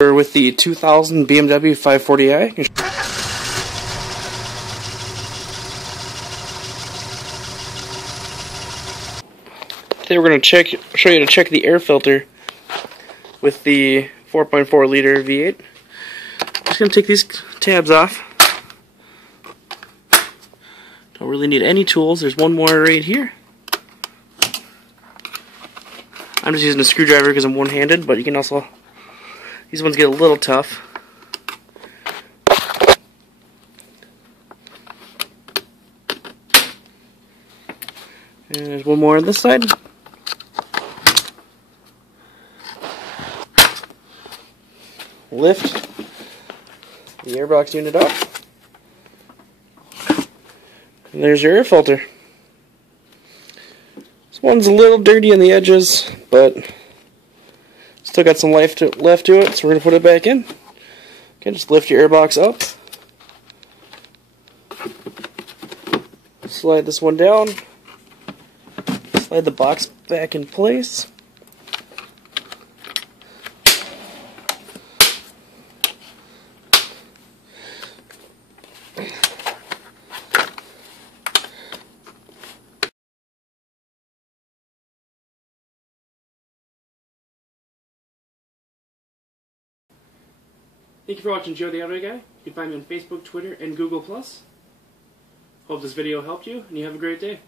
With the 2000 BMW 540i. Today we're going to show you to check the air filter with the 4.4 liter V8. Just going to take these tabs off. Don't really need any tools. There's one more right here. I'm just using a screwdriver because I'm one-handed, but you can also, these ones get a little tough. And there's one more on this side. Lift the airbox unit up. And there's your air filter. This one's a little dirty on the edges, but still got some life left to it, so we're going to put it back in. Okay, just lift your airbox up. Slide this one down. Slide the box back in place. Thank you for watching Joe the Auto Guy. You can find me on Facebook, Twitter, and Google+. Hope this video helped you, and you have a great day.